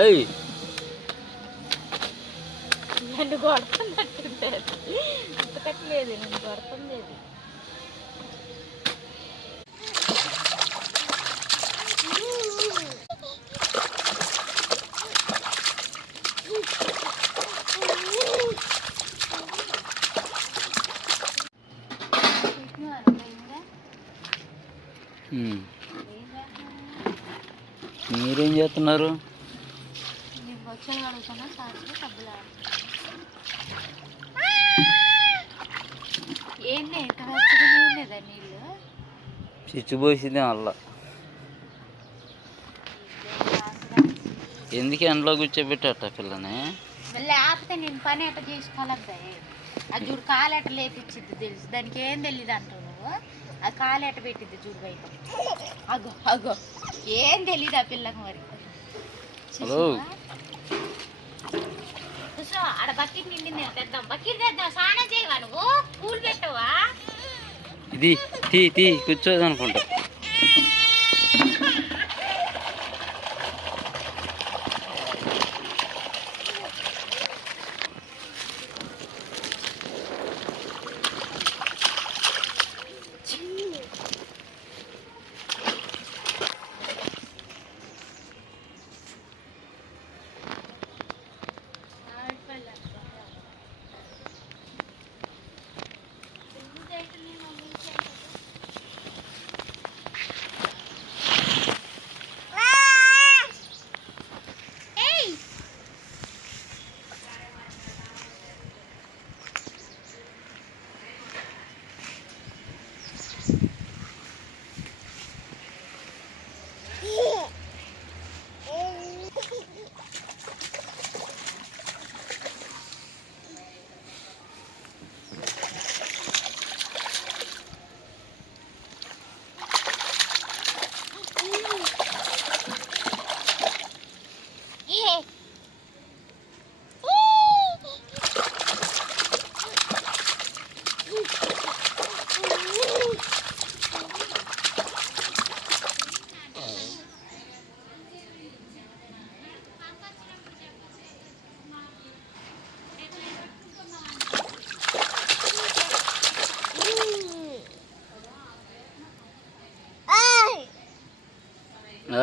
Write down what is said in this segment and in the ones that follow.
అయ్యి నన్ను కొడుతున్నట్టుంటారు, ఉతకట్లేదు, నన్ను కొడుతుంది. మీరేం చేస్తున్నారు? ఏంటి ఎంత వచ్చేదా నీళ్ళు? చిచ్చుపోసింది అల్ల. ఎందుకు ఎండలో కూర్చోబెట్టట పిల్లని? లేకపోతే నేను పని ఎట్ట చేసుకోవాలబ్బాయి. అది చూడు కాలెట లేపిచ్చిద్ది తెలుసు, దానికి ఏం తెలియదు అంటావు నువ్వు. అది కాలెట పెట్టిద్ది చూడు బయట. అగో అగో ఏం తెలీదు ఆ పిల్లకి మరి. చూసా ఆడ బకెట్ నిండింది, తెద్దాం బకెట్ తెద్దాం. స్నానం చేయవా నువ్వు? పూలు పెట్టవా? ఇది తీ తీ కూర్చోదు అనుకుంటా.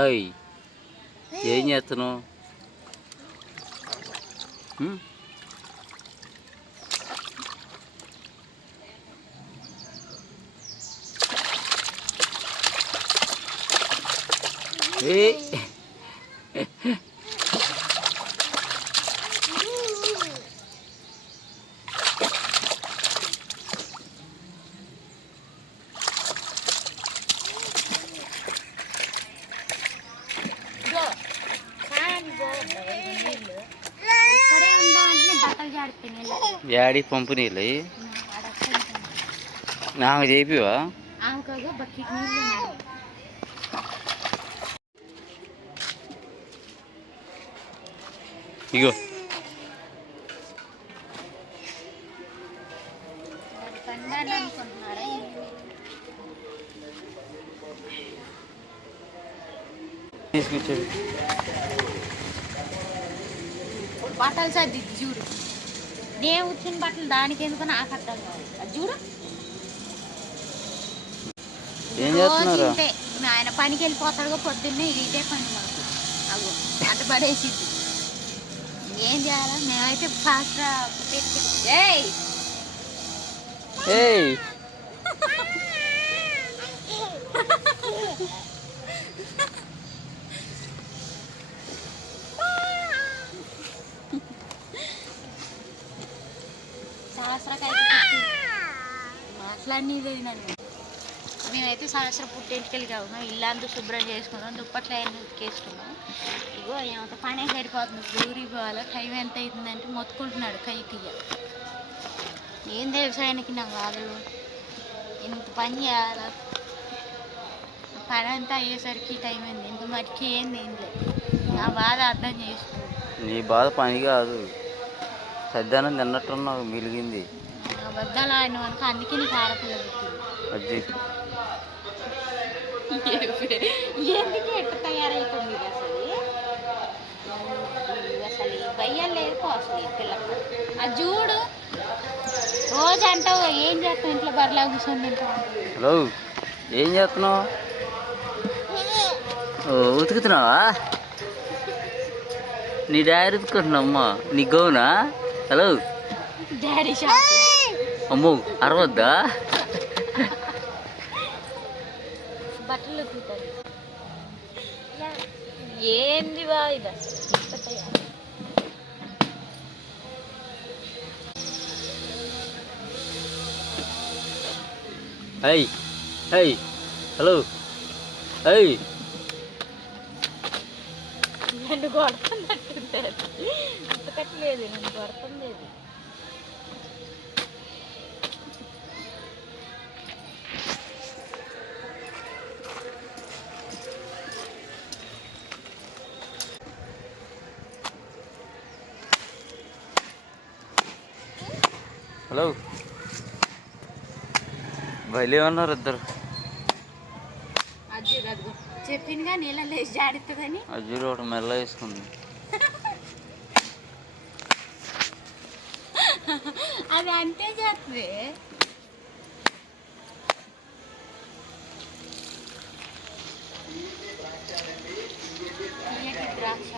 అయ్ ఏం చేస్తున్నావు? యాడి పంపు నీళ్ళు నాకు చేపివా? ఇగో తీసుకొచ్చాడు. బట్టలు సర్ది చూడు, నేను ఉతికిన బట్టలు దానికి ఎందుకు నాకు అర్థం కాదు. అది చూడు రోజు ఇంతే. ఆయన పనికి వెళ్ళిపోతాడుగా పొద్దున్నే, ఇదే పని మాకు. అగో అట్ట పడేసిద్ది. ఏం చేయాలా? మేమైతే ఫాస్ట్గా పెట్టి సహస్రకైతే మాట్లాడినది నన్ను. మేమైతే సహస్ర పుట్టింటికి కావు, ఇల్లంతా శుభ్రం చేసుకున్నాం, దుప్పట్లు అయినా ఉతికేసుకున్నాం. ఇగో ఏమంత పనే సరిపోతుంది. ఊరికి పోవాలా, టైం ఎంత అవుతుందంటే మొత్తుకుంటున్నాడు కైకి. ఏం తెలుసు ఆయనకి నా బాధలు. ఇంత పని చేయాలా, పని అంతా అయ్యేసరికి టైం అయింది. ఇంత మటుకి ఏంది ఏం లేదు. నా బాధ అర్థం చేసుకో. నీ బాధ పని కాదు, సద్దానం తిన్నట్టున్నావు, మిలిగింది. అబద్ధాలు ఆయన వరకు, అందుకే నీకు ఆడపిల్ల పుట్టింది. ఎందుకు ఎట్ట తయారైతుంది అసలు? కాస్ట్లీ పిల్లలు. అది చూడు రోజు అంటావు ఏం చేస్తావు ఇంట్లో బర్లా కూర్చొని తింటావు. హలో, ఏం చేస్తున్నావు? ఉతుకుతున్నావా? నీ డాడీ ఉతుకుంటున్నామ్మా, నీ గౌనా? Hello daddy shop. అమ్మో, అరవద్దా? బట్టలు ఉతుకుతాడు. ఏంది బా ఇది? High high, hello hi. నన్ను కొడుతున్నట్టుంటారు, ఉతకట్లేదు, నన్ను కొడుతుంది. హలో, భలే ఉన్నారు ఇద్దరు. అజ్జీరు అదిగో చెప్పిందిగా నీళ్ళలో వేసి జాడుతుందని. అజ్జీరు ఒకటి మెల్ల వేసుకుంది. అది అంతే చేస్తుంది. ద్రాక్ష